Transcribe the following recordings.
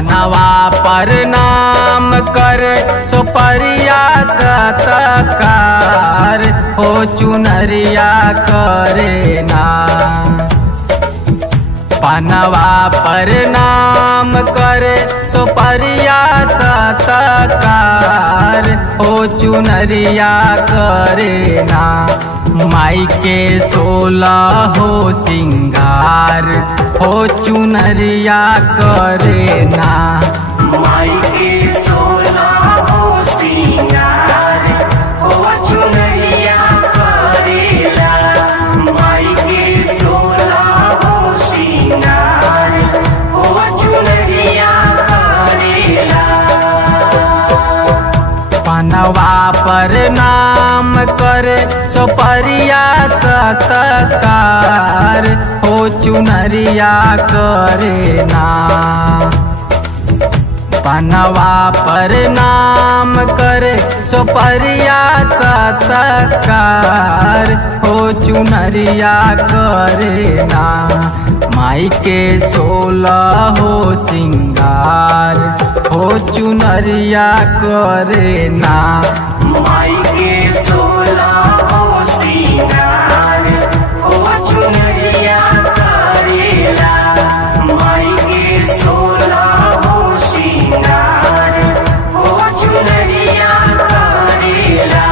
पनवा पर नाम कर सुपरिया सतकार हो चुनरिया करे ना। पनवा पर नाम कर सुपरिया सतकार हो चुनरिया करे ना। माई के 16 हो सिंगार हो चुनरिया करे ना। माई के 16 हो सिंगार हो चुनरिया करेला। माई के 16 हो सिंगार हो चुनरिया करेला। पनवा पर नाम करे सुपरिया सतकार हो चुनरिया करे ना। पनवा पर नाम करे सुपरिया सतकार हो चुनरिया करे ना। माई के 16 हो सिंगार हो चुनरिया करे ना। माई के 16 हो सिंगार हो चुनरिया करेला। माई के 16 हो सिंगार हो चुनरिया करेला।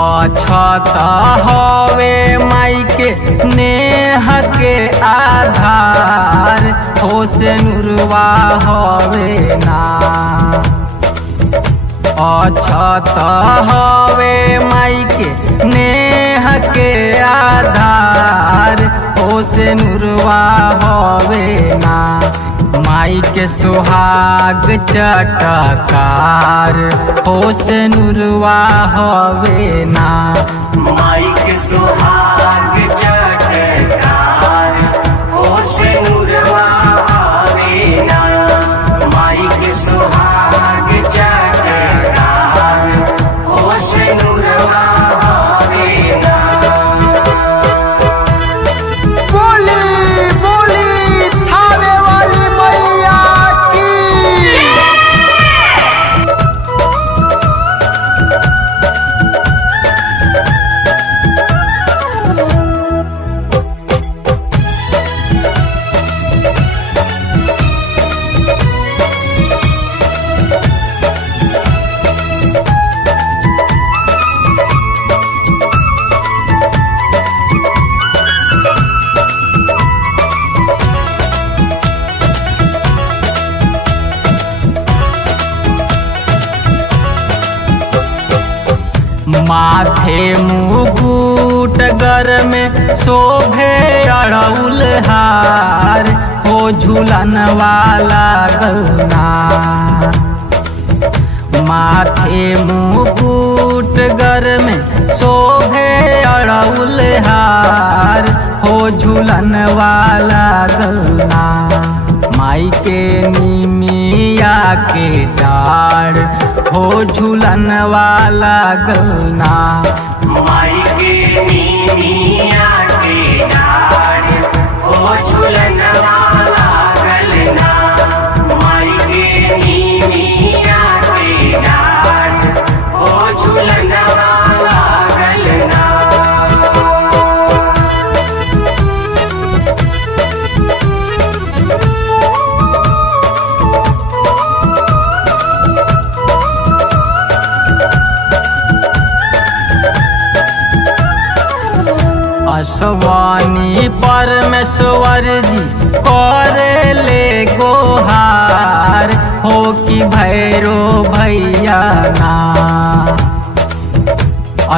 अछत हवे माई के नेह के आधार हो से नुरवा हवे ना। अछत हवे माई के नेह के आधार हो से नुरवा हवे ना। माई के सुहाग चटकार हो से नुरवा हवे ना। माई के सुहाग चटकार हो से नुरवा हवे ना। माई के सुहाग चटकार हो से नुरवा हवे ना। बोली बोली थावे वाली मैया की। माथे मुकुट गर में शोभे अड़उल हार हो झूलन वाला गलना। माथे मुकुट गर में शोभे अड़उल हार हो झूलन वाला गलना। माई के निमिया के डाढ़ हो झूलन वाला गलना। माई के निमिया के डाढ़ हो झूलन वाला गलना। माई के निमिया के डाढ़ हो झूलन वाला गलना। असवानी परमेश्वर जी करे ले गोहार हो कि भैरो भैया ना।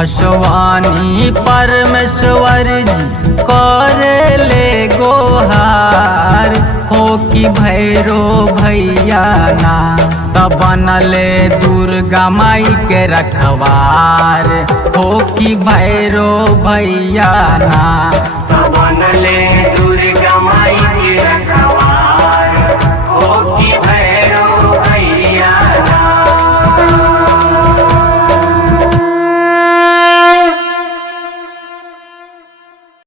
असवानी परमेश्वर जी करे ले गोहार हो कि भैरो भैया ना, तब बनले दुर्गा माई के रखवार हो कि भैरो भैया ना। बनले